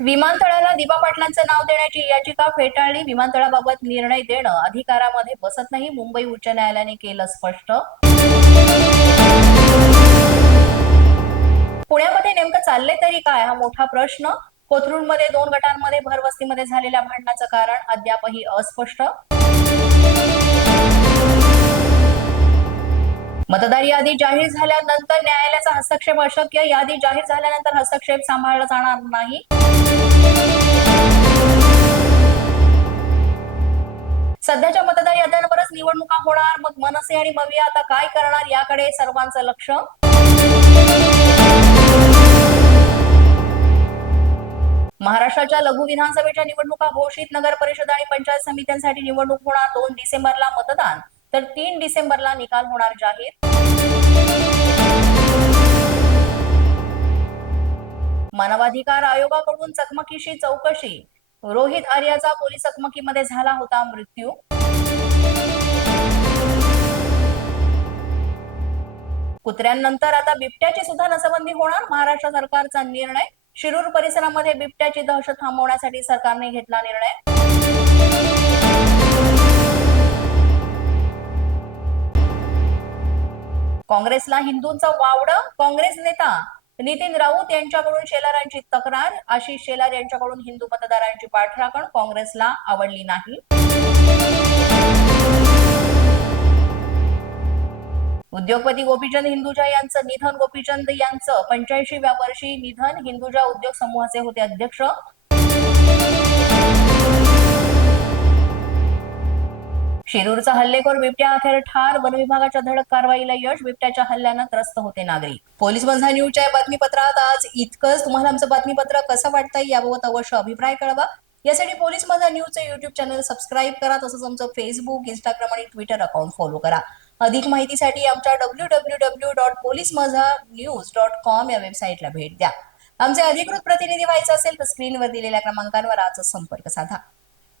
विमानतळाला दिबा पाटलांचं नाव देण्याची याचिका फेटाळली. विमानतळाबाबत निर्णय देणं अधिकारामध्ये बसत नाही मुंबई उच्च न्यायालयाने केलं स्पष्ट. पुण्यामध्ये नेमकं चाललंय तरी काय? हा मोठा प्रश्न. कोथरूडमध्ये दोन गटांमध्ये भरवस्तीमध्ये झालेल्या भांडणाचं कारण अद्यापही अस्पष्ट. मतदार यादी जाहीर झाल्यानंतर न्यायालयाचा हस्तक्षेप अशक्य. यादी जाहीर झाल्यानंतर हस्तक्षेप सांभाळला जाणार नाही. सध्याच्या मतदार याद्यांवरच निवडणुका होणार. मग मनसे आणि मविया आता काय करणार याकडे सर्वांचं लक्ष. महाराष्ट्राच्या लघु विधानसभेच्या निवडणुका घोषित. नगर परिषद आणि पंचायत समित्यांसाठी निवडणूक होणार दोन डिसेंबरला मतदान. तर तीन डिसेंबरला निकाल होणार जाहीर. मानवाधिकार आयोगाकडून चकमकीशी चौकशी. रोहित आर्याचा पोलीस चकमकीमध्ये झाला होता मृत्यू. कुत्र्यांनंतर आता बिबट्याची सुद्धा नसबंदी होणार. महाराष्ट्र सरकारचा निर्णय. शिरूर परिसरामध्ये बिबट्याची दहशत थांबवण्यासाठी सरकारने घेतला निर्णय. काँग्रेसला हिंदूंचा वावडं. काँग्रेस नेता नितीन राऊत यांच्याकडून शेलारांची तक्रार आशिष शेलार यांच्याकडून हिंदू मतदारांची पाठराखण काँग्रेसला आवडली नाही. उद्योगपती गोपीचंद हिंदुजा यांचं निधन गोपीचंद यांचं पंच्याऐंशीव्या वर्षी निधन हिंदुजा उद्योग समूहाचे होते अध्यक्ष. शिरूरचा हल्लेखोर बिबट्या अखेर ठार वन विभागाच्या धडक कारवाईला यश बिबट्याच्या हल्ल्यानं त्रस्त होते नागरिक. पोलीस बंधा न्यूजच्या या बातमीपत्रात आज इतकंच. तुम्हाला आमचं बातमीपत्र कसं वाटतंय याबाबत अवश्य अभिप्राय कळवा. यासाठी पोलीस माझा न्यूजचे युट्यूब चॅनल सबस्क्राईब करा तसंच आमचं फेसबुक इंस्टाग्राम आणि ट्विटर अकाउंट फॉलो करा. अधिक माहितीसाठी आमच्या W W W dot police Majha news dot com या वेबसाईटला भेट द्या. आमचे अधिकृत प्रतिनिधी व्हायचं असेल तर स्क्रीनवर दिलेल्या क्रमांकांवर आजच संपर्क साधा.